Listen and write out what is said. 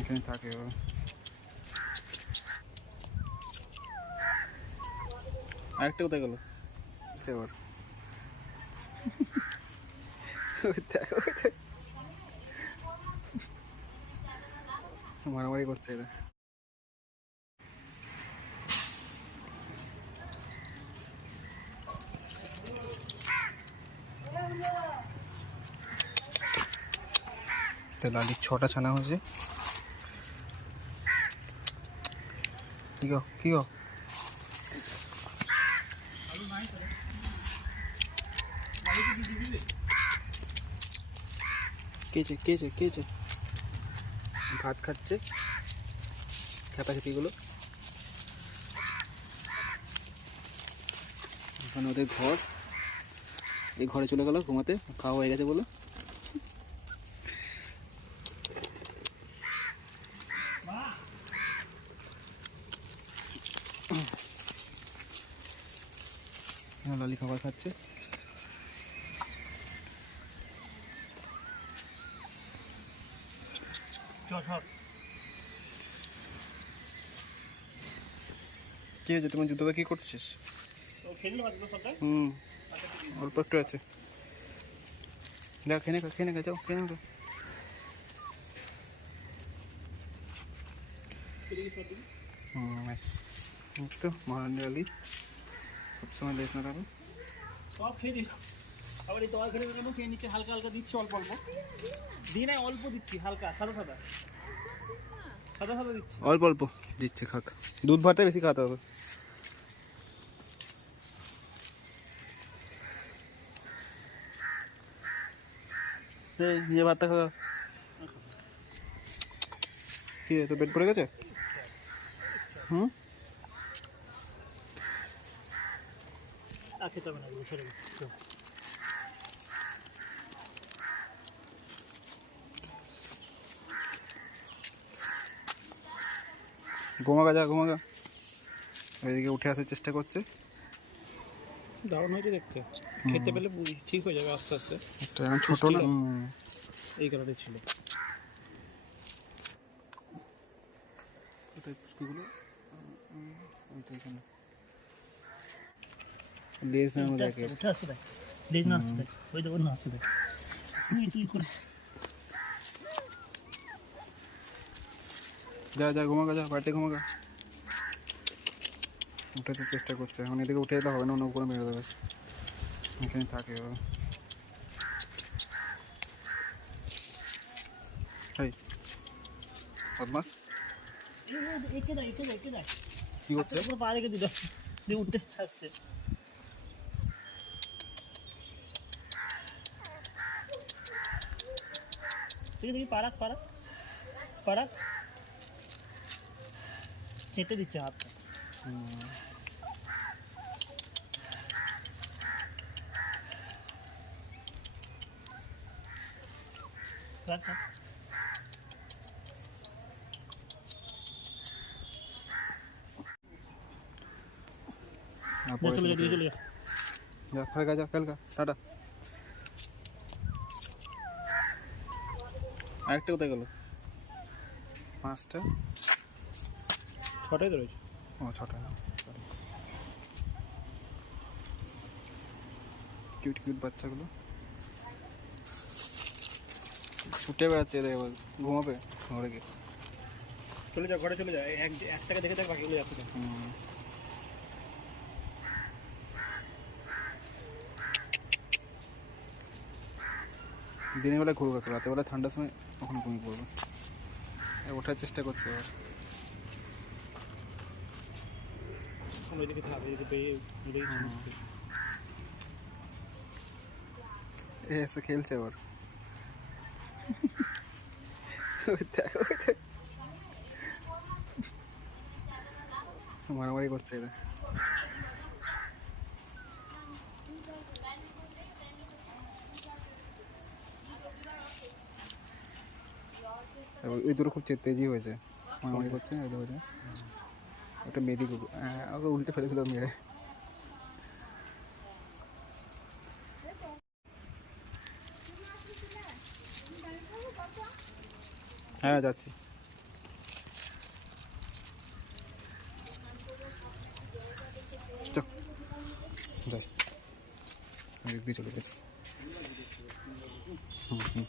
এখানে থাকে আরেকটা কোথায় গেল ওর মারামারি করছে এরা। লালির 6টা ছানা হয়েছে। কি গো কি গো কেছে কেছে কেছে ভাত খাচ্ছে খেপাখেপিগুলো। ওখানে ওদের ঘর, এই ঘরে চলে গেল ঘুমাতে, খাওয়া হয়ে গেছে বলে। লালি খাবার খাচ্ছে। কি হয়েছে তোমার জুতোটা কি করছিস? অল্প একটু আছে, খেয়ে নে যাও খেয়ে নে। তো মহারানী লালি সবসময় লেস না রাখো। সব খেয়ে দিই, আবার এই তরকারি কেন খেয়ে নিচ্ছে, হালকা হালকা দিচ্ছি, অল্প অল্প দিই না, অল্প দিচ্ছি, হালকা সাদা সাদা সাদা সাদা দিচ্ছি, অল্প অল্প দিচ্ছে, খাক। দুধ ভাতটা বেশি খাওয়াতে হবে। নিজে ভাতটা খাওয়া। কি তো পেট পড়ে গেছে? খেতে হবে না, ছেড়ে ঘুমাগা যা ঘুমাগা। ওইদিকে উঠে আসার চেষ্টা করছে। দারুণ হয়েছে দেখতে, খেতে পেলে ঠিক হয়ে যাবে আস্তে আস্তে। এখন ছোট না, এই কালারের ছিল। কোথায় পুষ্টিগুলো? লেজ না দেখে উঠে আসছে, দেখ লেজ না আসছে, দেখ ওই দেখুন না আসছে, দেখ তুই তুই করে যা যা ঘুমাগা, যা বাড়িতে ঘুমাগা। উঠাতে চেষ্টা করছে, এখন এদিকে উঠে এলে হবে না, অন্য উপরে মেরে দেবে। এখানে থাকে বদমাস। কি করছে? পা রেখে দিল, দিয়ে উঠতে আসছে। দেখি পারাক পারাক পারাক হেঁটে দিচ্ছে হাতটা। যা ফেলগা, যা ফেলগা, টাটা। আরেকটা কোথায় গেল? 5টা 6টাই তো রয়েছে। ও 6টা, কিউট কিউট বাচ্চাগুলো ছুটে বেড়াচ্ছে। এদের এবার ঘুমাবে ঘরে গিয়ে। চলে যা, ঘরে চলে যা, একটাকে দেখে দেখ, বাকিগুলো যাচ্ছে। দিনের বেলা ঘুরবে, রাতের বেলা ঠান্ডার সময় কখনো ঘুমিয়ে পড়বে। ওঠার চেষ্টা করছে এবার। এসে খেলছে এবার। মারামারি করছে এরা। ওই দুটো খুব তেজি হয়েছে, মারামারি করছে। ওটা মেদি কুকুর, ওকে উল্টে ফেলেছিল মেরে। হ্যাঁ যাচ্ছি। যাস, চলে গেছি। হুম হুম।